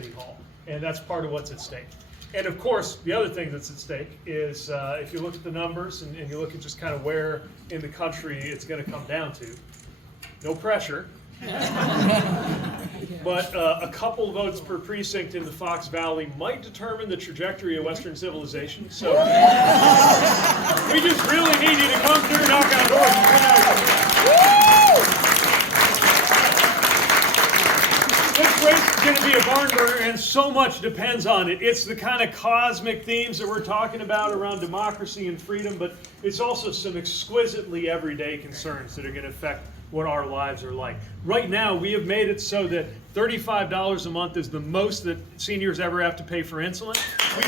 City Hall. And that's part of what's at stake. And of course, the other thing that's at stake is if you look at the numbers and you look at just kind of where in the country it's going to come down to, no pressure, but a couple votes per precinct in the Fox Valley might determine the trajectory of Western civilization. So we just really need you to come through, knock on doors, and turn out. This race is going to be a barn burner, and so much depends on it. It's the kind of cosmic themes that we're talking about around democracy and freedom, but it's also some exquisitely everyday concerns that are going to affect what our lives are like. Right now, we have made it so that $35 a month is the most that seniors ever have to pay for insulin. We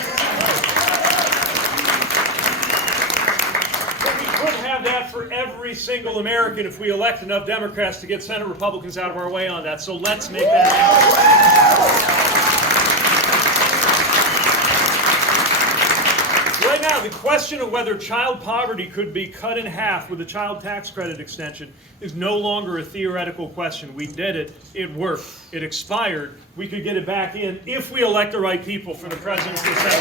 could have that for every single American if we elect enough Democrats to get Senate Republicans out of our way on that. So let's make that happen. Right now, the question of whether child poverty could be cut in half with a child tax credit extension is no longer a theoretical question. We did it. It worked. It expired. We could get it back in if we elect the right people for the presidency and Senate.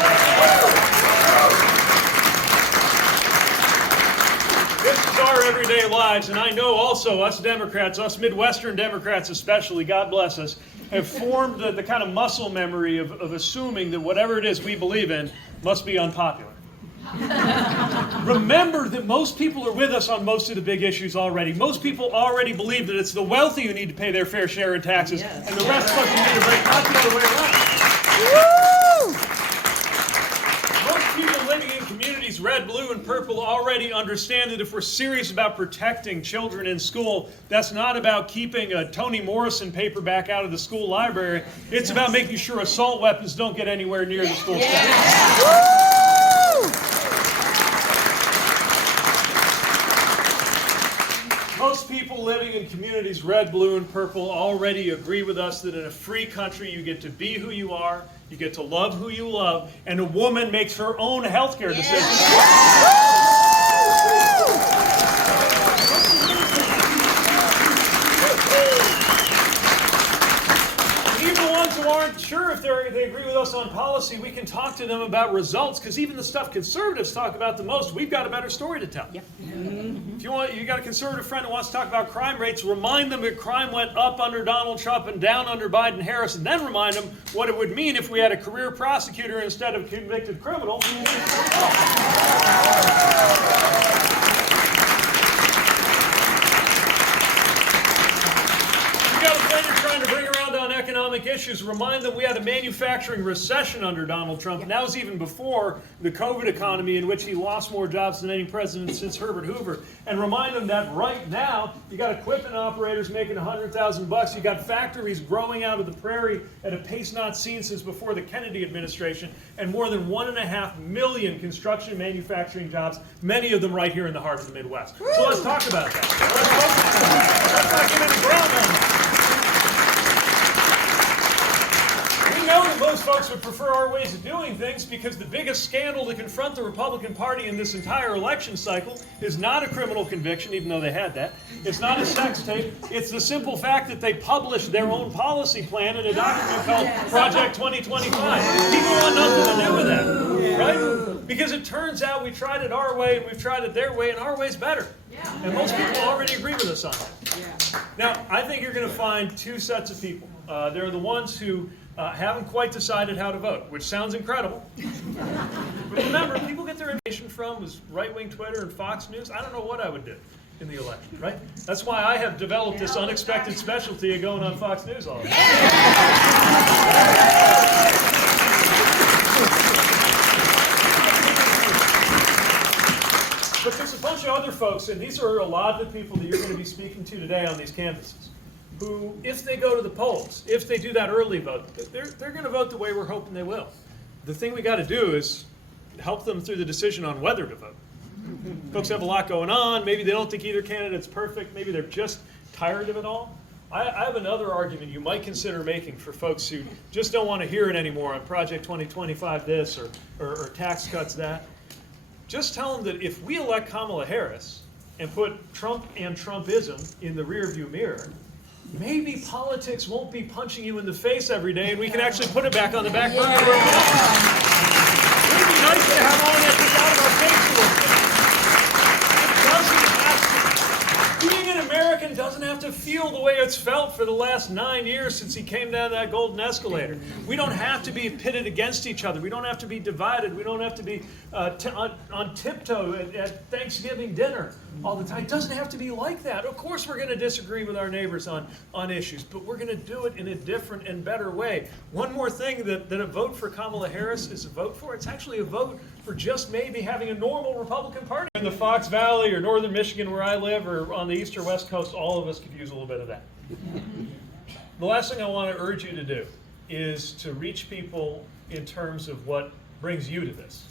This is our everyday lives, and I know also us Democrats, us Midwestern Democrats especially, God bless us, have formed the kind of muscle memory of assuming that whatever it is we believe in must be unpopular. Remember that most people are with us on most of the big issues already. Most people already believe that it's the wealthy who need to pay their fair share in taxes, and the rest of us who need to break, not the other way around. Most people living in communities red, blue, and purple already understand that if we're serious about protecting children in school, that's not about keeping a Toni Morrison paperback out of the school library. It's about making sure assault weapons don't get anywhere near the school staff. Most people living in communities red, blue, and purple already agree with us that in a free country you get to be who you are, you get to love who you love, and a woman makes her own health care decisions. Even the ones who aren't sure if they agree with us on policy, we can talk to them about results, because even the stuff conservatives talk about the most, we've got a better story to tell. Yep. If you got a conservative friend who wants to talk about crime rates, remind them that crime went up under Donald Trump and down under Biden-Harris, and then remind them what it would mean if we had a career prosecutor instead of convicted criminal. To bring around on economic issues, remind them we had a manufacturing recession under Donald Trump, and that was even before the COVID economy in which he lost more jobs than any president since Herbert Hoover. And remind them that right now you got equipment operators making $100,000. You got factories growing out of the prairie at a pace not seen since before the Kennedy administration, and more than 1.5 million construction manufacturing jobs, many of them right here in the heart of the Midwest. So let's talk about that. Let's not get into ground on that. We know that most folks would prefer our ways of doing things because the biggest scandal to confront the Republican Party in this entire election cycle is not a criminal conviction, even though they had that. It's not a sex tape. It's the simple fact that they published their own policy plan in a document called Project 2025. People want nothing to do with that, right? Because it turns out we tried it our way and we've tried it their way, and our way's better. And most people already agree with us on that. Now, I think you're going to find two sets of people. There are the ones who haven't quite decided how to vote, which sounds incredible. But remember, people get their information from was right-wing Twitter and Fox News. I don't know what I would do in the election, right? That's why I have developed this unexpected specialty of going on Fox News all the time. But there's a bunch of other folks, and these are a lot of the people that you're going to be speaking to today on these canvases, who, if they go to the polls, if they do that early vote, they're going to vote the way we're hoping they will. The thing we got to do is help them through the decision on whether to vote. Folks have a lot going on. Maybe they don't think either candidate's perfect. Maybe they're just tired of it all. I have another argument you might consider making for folks who just don't want to hear it anymore on Project 2025 this or tax cuts that. Just tell them that if we elect Kamala Harris and put Trump and Trumpism in the rearview mirror, maybe politics won't be punching you in the face every day, and we can actually put it back on the back burner. It would be nice to have all that just out of our face a little bit. Being an American doesn't have to feel the way it's felt for the last 9 years since he came down that golden escalator. We don't have to be pitted against each other. We don't have to be divided. We don't have to be on tiptoe at Thanksgiving dinner all the time. It doesn't have to be like that. Of course we're going to disagree with our neighbors on issues, but we're going to do it in a different and better way. One more thing that a vote for Kamala Harris is a vote for, it's actually a vote for just maybe having a normal Republican Party. In the Fox Valley or northern Michigan where I live, or on the east or west coast, all of us could use a little bit of that. The last thing I want to urge you to do is to reach people in terms of what brings you to this.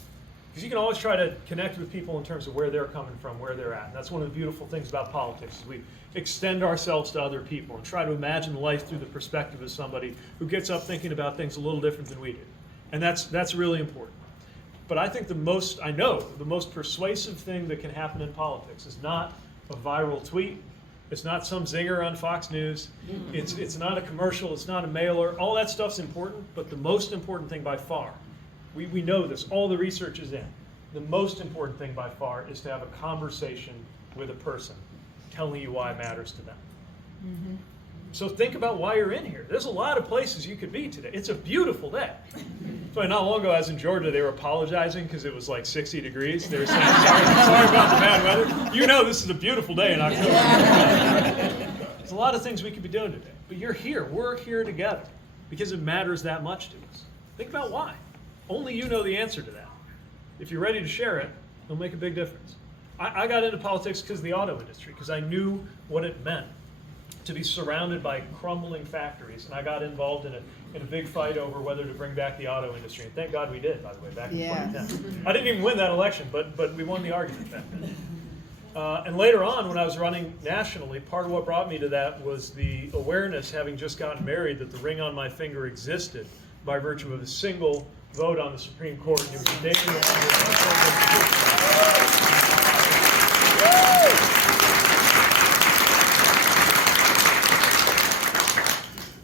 Because you can always try to connect with people in terms of where they're coming from, where they're at. And that's one of the beautiful things about politics, is we extend ourselves to other people and try to imagine life through the perspective of somebody who gets up thinking about things a little different than we do. And that's really important. But I think the most persuasive thing that can happen in politics is not a viral tweet. It's not some zinger on Fox News. It's not a commercial. It's not a mailer. All that stuff's important, but the most important thing by far, we know this, all the research is in, the most important thing by far is to have a conversation with a person telling you why it matters to them. Mm-hmm. So think about why you're in here. There's a lot of places you could be today. It's a beautiful day. So not long ago, I was in Georgia, they were apologizing because it was like 60 degrees. They were saying, sorry about the bad weather. You know this is a beautiful day in October. There's a lot of things we could be doing today. But you're here. We're here together because it matters that much to us. Think about why. Only you know the answer to that. If you're ready to share it, it'll make a big difference. I got into politics because of the auto industry, because I knew what it meant to be surrounded by crumbling factories, and I got involved in a big fight over whether to bring back the auto industry, and thank God we did, by the way, back in 2010. I didn't even win that election, but we won the argument back then. And later on, when I was running nationally, part of what brought me to that was the awareness, having just gotten married, that the ring on my finger existed by virtue of a single vote on the Supreme Court. It was a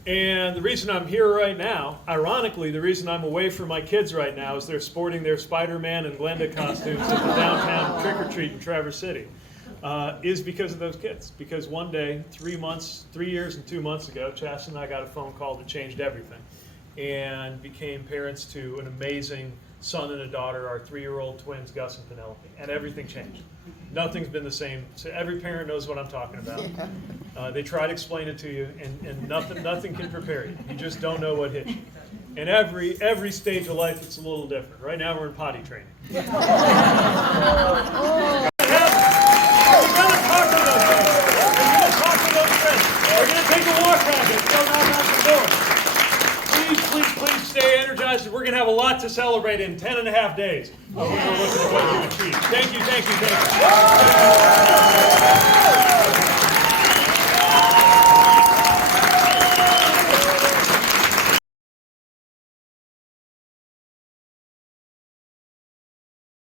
And the reason I'm here right now, ironically, the reason I'm away from my kids right now is they're sporting their Spider-Man and Glenda costumes at the downtown trick-or-treat in Traverse City, is because of those kids. Because one day, 3 years and 2 months ago, Chas and I got a phone call that changed everything and became parents to an amazing son and a daughter, our 3-year-old twins, Gus and Penelope, and everything changed. Nothing's been the same. So every parent knows what I'm talking about. They try to explain it to you, and nothing can prepare you. You just don't know what hit you. And every stage of life, it's a little different. Right now, we're in potty training. We're going to talk to those friends. We're going to talk to those friends. We're going to take a walk around it. Go knock on some doors. Please stay energized. We're going to have a lot to celebrate in 10.5 days. We're going to look at what we've achieved. Thank you.